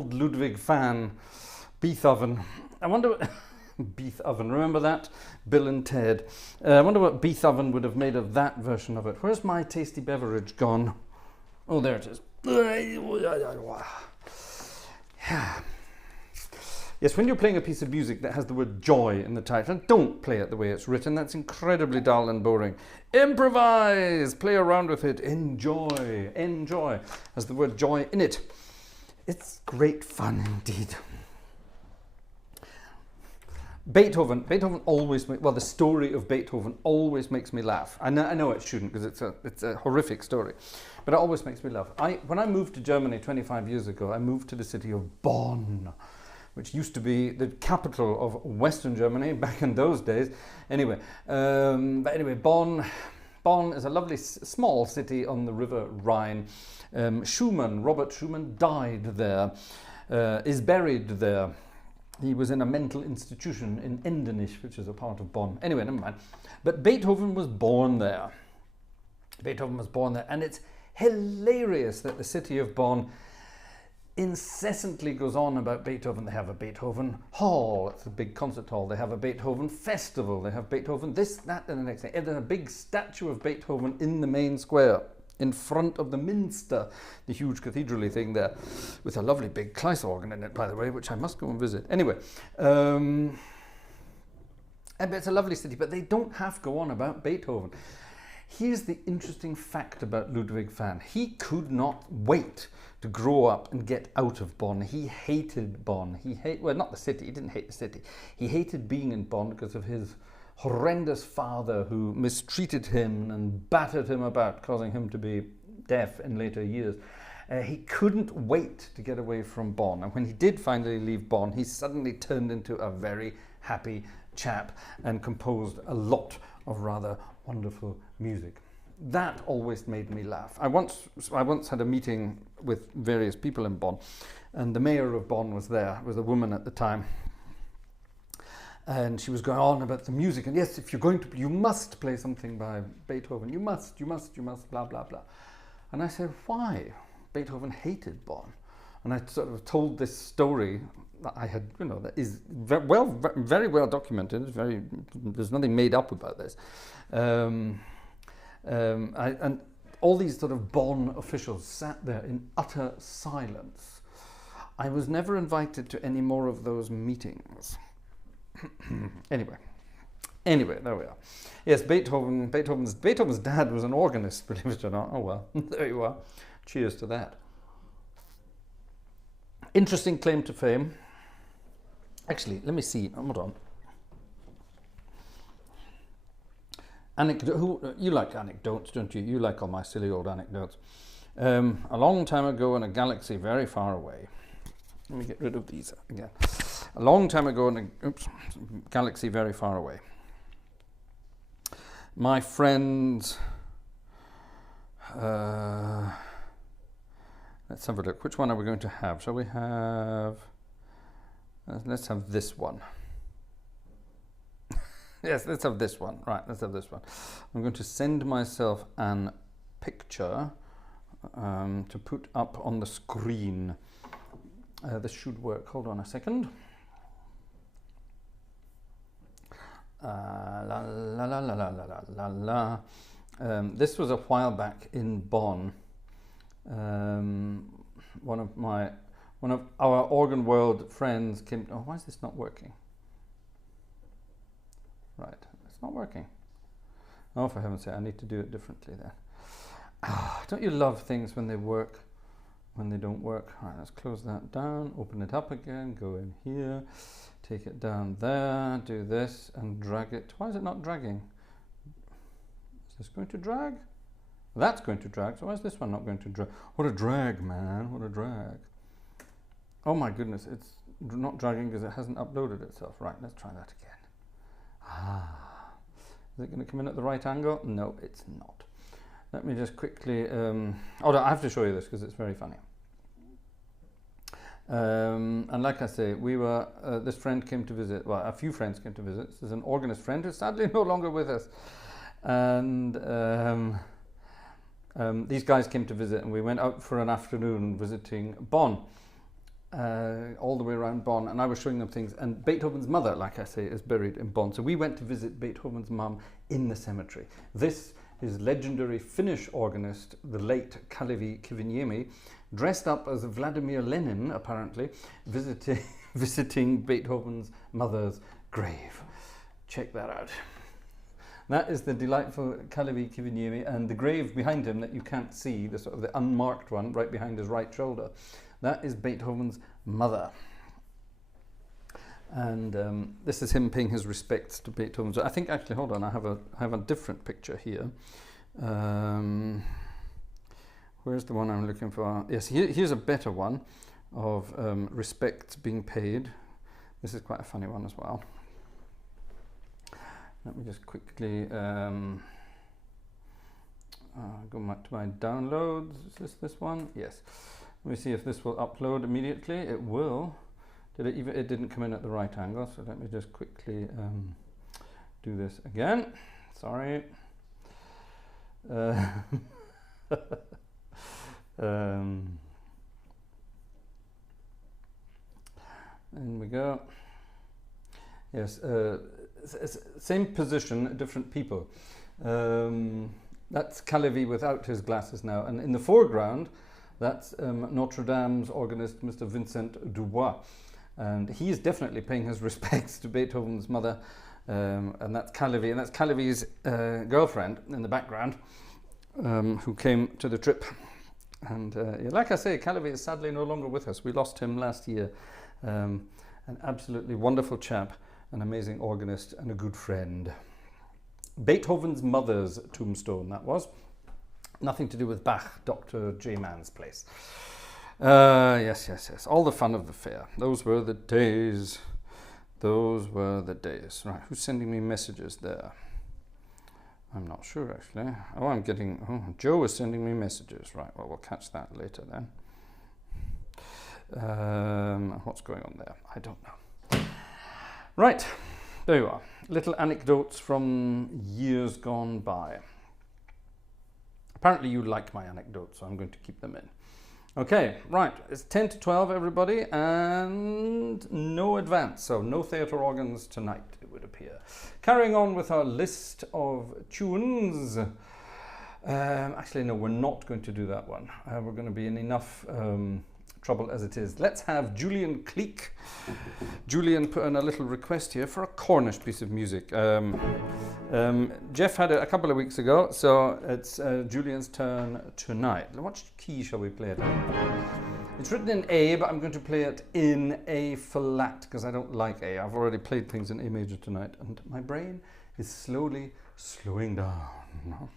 old Ludwig fan, Beethoven. I wonder what Beethoven, remember that? Bill and Ted. I wonder what Beethoven would have made of that version of it. Where's my tasty beverage gone? Oh, there it is. Yes, when you're playing a piece of music that has the word joy in the title, don't play it the way it's written. That's incredibly dull and boring. Improvise! Play around with it. Enjoy. Enjoy has the word joy in it. It's great fun indeed. Beethoven always well, the story of Beethoven always makes me laugh. I know it shouldn't, because it's a horrific story, but it always makes me laugh. When I moved to Germany 25 years ago, I moved to the city of Bonn, which used to be the capital of Western Germany back in those days. Anyway, Bonn is a lovely small city on the River Rhine. Robert Schumann died there, is buried there. He was in a mental institution in Endenich, which is a part of Bonn. Anyway, never mind. But Beethoven was born there. And it's hilarious that the city of Bonn incessantly goes on about Beethoven. They have a Beethoven hall. It's a big concert hall. They have a Beethoven festival. They have Beethoven this, that, and the next thing. There's a big statue of Beethoven in the main square, in front of the Minster, the huge cathedral-y thing there, with a lovely big Kleis organ in it, by the way, which I must go and visit. Anyway, it's a lovely city, but they don't have to go on about Beethoven. Here's the interesting fact about Ludwig van. He could not wait to grow up and get out of Bonn. He hated Bonn. Well, not the city. He didn't hate the city. He hated being in Bonn because of his horrendous father, who mistreated him and battered him about, causing him to be deaf in later years. He couldn't wait to get away from Bonn. And when he did finally leave Bonn, he suddenly turned into a very happy chap and composed a lot of rather wonderful music. That always made me laugh. I once had a meeting with various people in Bonn, and the mayor of Bonn was there, was a woman at the time. And she was going on about the music, and yes, if you're going to, you must play something by Beethoven. You must, blah, blah, blah. And I said, why? Beethoven hated Bonn. And I sort of told this story that I had, that is very well documented. There's nothing made up about this. And all these sort of Bonn officials sat there in utter silence. I was never invited to any more of those meetings. Anyway, there we are. Yes, Beethoven's dad was an organist, believe it or not. Oh well, there you are. Cheers to that. Interesting claim to fame. Actually, let me see. Hold on. You like anecdotes, don't you? You like all my silly old anecdotes. A long time ago in a galaxy very far away. Let me get rid of these again. A long time ago in a galaxy very far away, my friends, let's have a look. Which one are we going to have? Shall we have, let's have this one. Yes, let's have this one. Right, let's have this one. I'm going to send myself an picture to put up on the screen. This should work. Hold on a second. This was a while back in Bonn. One of our Organ World friends came. Oh, why is this not working? Right, it's not working. Oh, for heaven's sake, I need to do it differently then. Don't you love things when they work, when they don't work? All right, let's close that down, open it up again, go in here, take it down there, do this and drag it. Why is it not dragging? Is this going to drag? That's going to drag, so why is this one not going to drag? What a drag, man, what a drag. Oh my goodness, it's not dragging because it hasn't uploaded itself. Right, let's try that again. Is it going to come in at the right angle? No, it's not. Let me just quickly, I have to show you this because it's very funny. And like I say, we were, this friend came to visit, well, a few friends came to visit. This is an organist friend who's sadly no longer with us. And these guys came to visit, and we went out for an afternoon visiting Bonn. all the way around Bonn, and I was showing them things. And Beethoven's mother, like I say, is buried in Bonn. So we went to visit Beethoven's mum in the cemetery. This is legendary Finnish organist, the late Kalevi Kiviniemi, dressed up as Vladimir Lenin, apparently, visiting Beethoven's mother's grave. Check that out. That is the delightful Kalevi Kiviniemi, and the grave behind him that you can't see, the sort of the unmarked one right behind his right shoulder, that is Beethoven's mother. And this is him paying his respects to Beethoven. So I think actually, hold on, I have a different picture here. Where's the one I'm looking for? Yes, here's a better one of respects being paid. This is quite a funny one as well. Let me just quickly go back to my downloads. Is this one? Yes. Let me see if this will upload immediately. It will. It didn't come in at the right angle, so let me just quickly do this again. Sorry. And we go. Yes. Same position, different people. That's Kalevi without his glasses now, and in the foreground, that's Notre Dame's organist, Mr. Vincent Dubois, and he is definitely paying his respects to Beethoven's mother, and that's Kalevi, and that's Kalevi's girlfriend in the background, who came to the trip. And like I say, Kalevi is sadly no longer with us. We lost him last year. An absolutely wonderful chap, an amazing organist and a good friend. Beethoven's mother's tombstone, that was. Nothing to do with Bach, Dr. J. Mann's place. Yes. All the fun of the fair. Those were the days. Those were the days. Right, who's sending me messages there? I'm not sure, actually. Joe is sending me messages. Right, well, we'll catch that later then. What's going on there? I don't know. Right, there you are. Little anecdotes from years gone by. Apparently you like my anecdotes, so I'm going to keep them in. Okay, right, it's 10 to 12, everybody, and no advance, so no theatre organs tonight, it would appear. Carrying on with our list of tunes. Actually, no, we're not going to do that one. We're going to be in enough trouble as it is. Let's have Julian Cleek. Julian put in a little request here for a Cornish piece of music. Jeff had it a couple of weeks ago, so it's Julian's turn tonight. What key shall we play it in? It's written in A, but I'm going to play it in A flat because I don't like A. I've already played things in A major tonight, and my brain is slowly slowing down.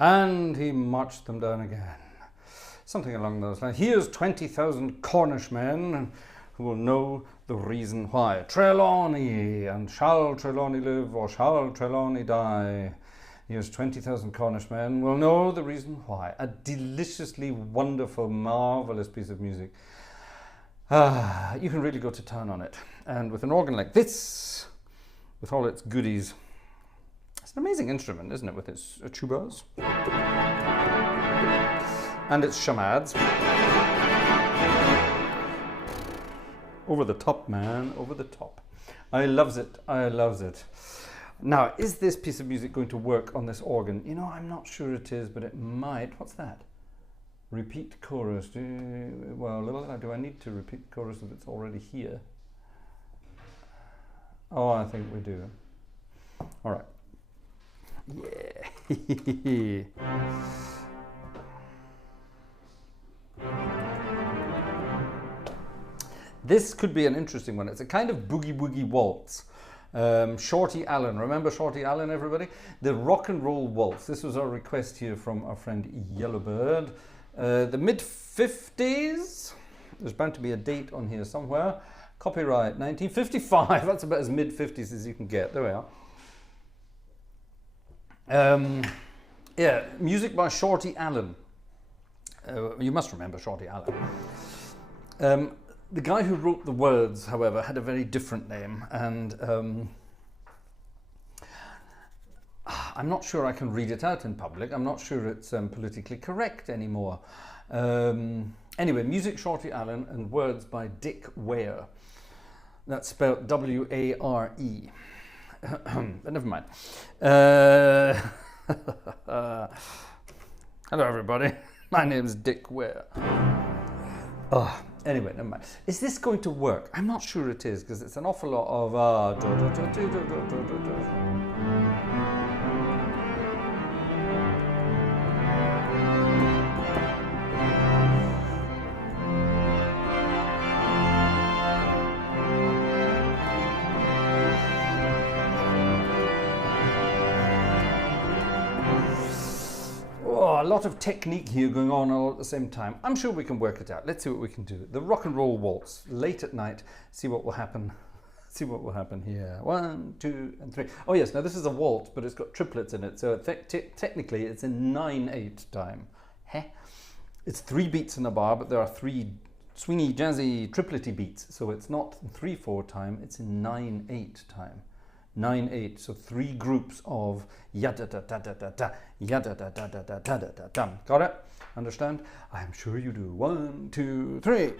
and he marched them down again. Something along those lines. Here's 20,000 Cornish men who will know the reason why. Trelawney, and shall Trelawney live or shall Trelawney die? Here's 20,000 Cornish men will know the reason why. A deliciously wonderful, marvellous piece of music. You can really go to town on it. And with an organ like this, with all its goodies, it's an amazing instrument, isn't it? With its tubas and its shamads. Over the top, man, over the top. I loves it, I loves it. Now, is this piece of music going to work on this organ? You know, I'm not sure it is, but it might. What's that? Repeat chorus. Well, do I need to repeat the chorus if it's already here? Oh, I think we do. All right. Yeah. This could be an interesting one. It's a kind of boogie-woogie waltz. Shorty Allen. Remember Shorty Allen, everybody? The rock and roll waltz. This was our request here from our friend Yellowbird. The mid-50s. There's bound to be a date on here somewhere. Copyright 1955. That's about as mid-50s as you can get. There we are. Yeah, music by Shorty Allen. You must remember Shorty Allen. The guy who wrote the words, however, had a very different name, and I'm not sure I can read it out in public. I'm not sure it's politically correct anymore. Anyway, music Shorty Allen and words by Dick Ware. That's spelled W-A-R-E. But never mind. Hello, everybody. My name's Dick Ware. Oh, anyway, never mind. Is this going to work? I'm not sure it is, because it's an awful lot of a lot of technique here going on all at the same time. I'm sure we can work it out. Let's see what we can do. The rock and roll waltz, late at night. See what will happen. See what will happen here. 1, 2, and 3. Oh yes, now this is a waltz, but it's got triplets in it. So technically it's in 9/8 time. Heh. It's 3 beats in a bar, but there are 3 swingy, jazzy, triplety beats. So it's not 3/4 time, it's in 9/8 time. 9/8, so 3 groups of yada da da da da da, yada da da da da da da da da. Got it? Understand? I'm sure you do. 1, 2, 3.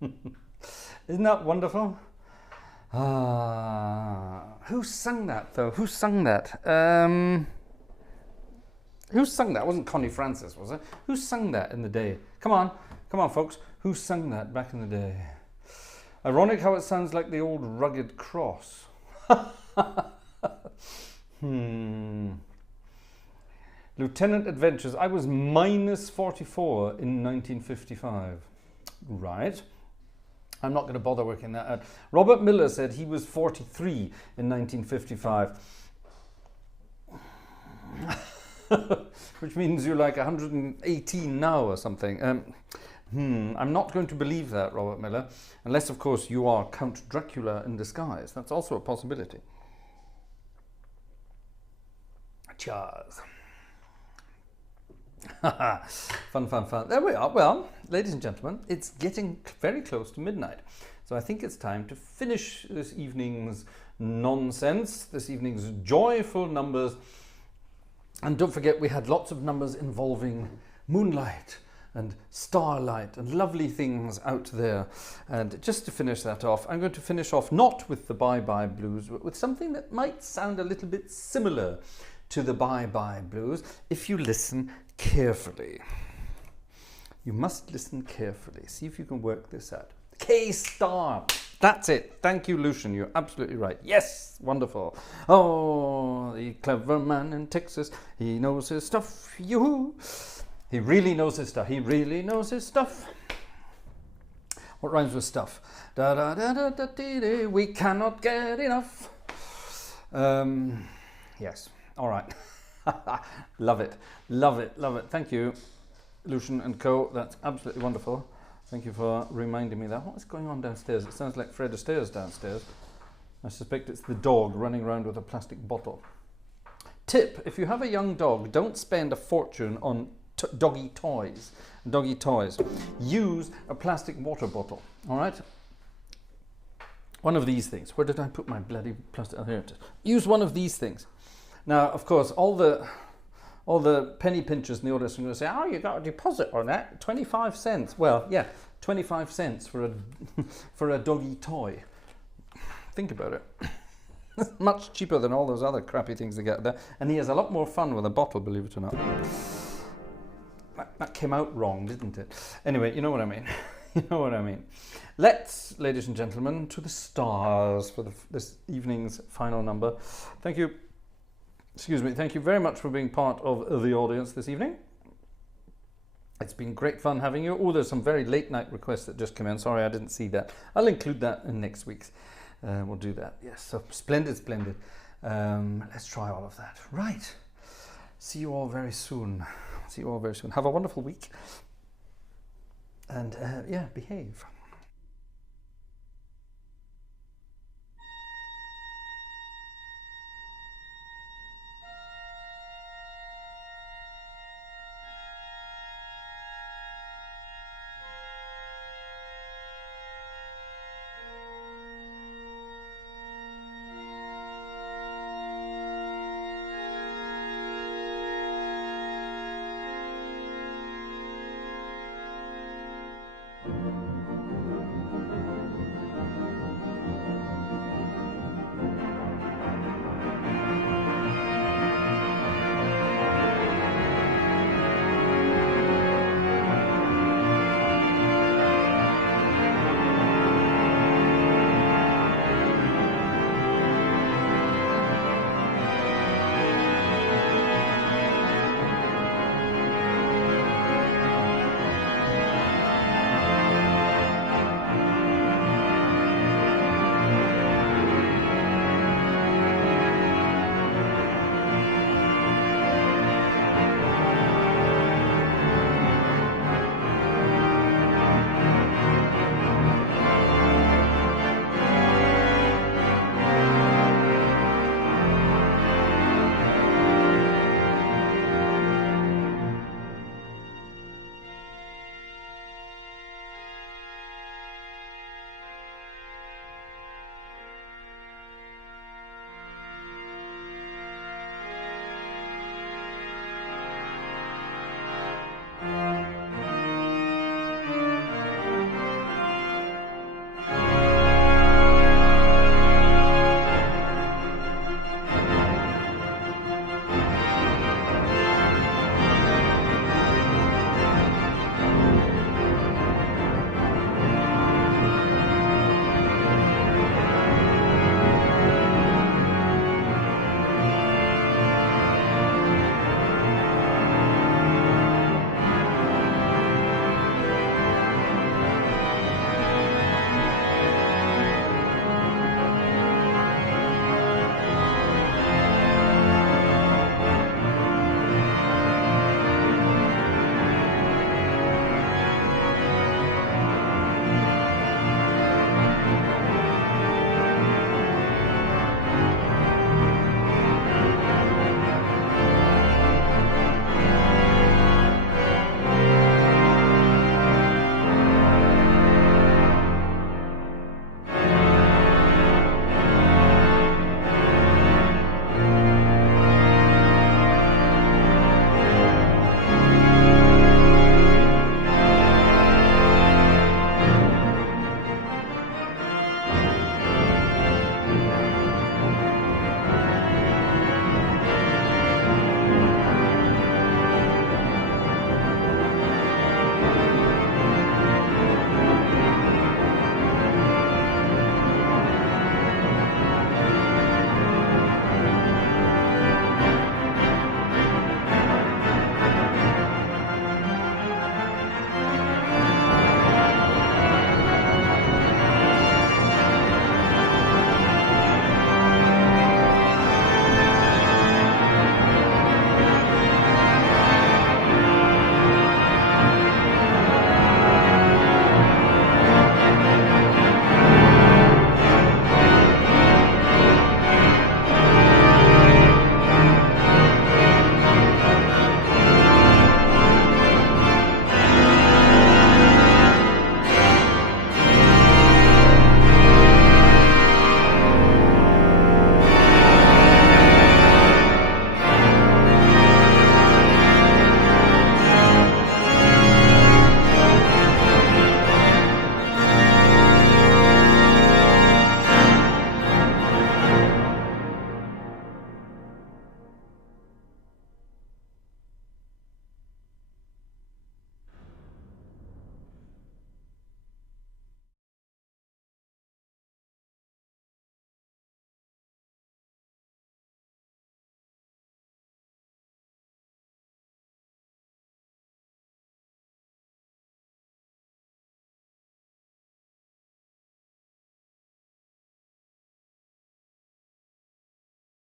Isn't that wonderful? Who sung that though? Who sung that? Who sung that? It wasn't Connie Francis, was it? Who sung that in the day? Come on, folks. Who sung that back in the day? Ironic how it sounds like the old rugged cross. Lieutenant Adventures. I was minus 44 in 1955. Right. I'm not going to bother working that out. Robert Miller said he was 43 in 1955. Which means you're like 118 now or something. I'm not going to believe that, Robert Miller, unless, of course, you are Count Dracula in disguise. That's also a possibility. Cheers. Fun. There we are. Well, ladies and gentlemen, it's getting very close to midnight. So I think it's time to finish this evening's nonsense, this evening's joyful numbers. And don't forget, we had lots of numbers involving moonlight and starlight and lovely things out there. And just to finish that off, I'm going to finish off not with the Bye Bye Blues, but with something that might sound a little bit similar to the Bye Bye Blues if you listen carefully. You must listen carefully. See if you can work this out. K star. That's it. Thank you, Lucian. You're absolutely right. Yes, wonderful. Oh, the clever man in Texas. He knows his stuff. Yoo-hoo. He really knows his stuff. He really knows his stuff. What rhymes with stuff? Da da da da da dee dee. We cannot get enough. Yes. All right. Love it. Love it. Love it. Thank you, Lucian and co. That's absolutely wonderful. Thank you for reminding me that. What is going on downstairs? It sounds like Fred Astaire's downstairs. I suspect it's the dog running around with a plastic bottle. Tip: if you have a young dog, don't spend a fortune on doggy toys. Use a plastic water bottle. All right. One of these things. Where did I put my bloody plastic? Oh, here it is. Use one of these things. Now, of course, all the penny pinchers in the audience are going to say, "Oh, you got a deposit on that, 25 cents." Well, yeah, 25 cents for a doggy toy. Think about it. It's much cheaper than all those other crappy things they get there, and he has a lot more fun with a bottle, believe it or not. That came out wrong, didn't it? Anyway, you know what I mean. You know what I mean. Let's, ladies and gentlemen, to the stars for this evening's final number. Thank you. Excuse me. Thank you very much for being part of the audience this evening. It's been great fun having you. Oh, there's some very late night requests that just came in. Sorry, I didn't see that. I'll include that in next week's. We'll do that. Yes, so splendid. Let's try all of that. Right. See you all very soon. Have a wonderful week. And yeah, behave.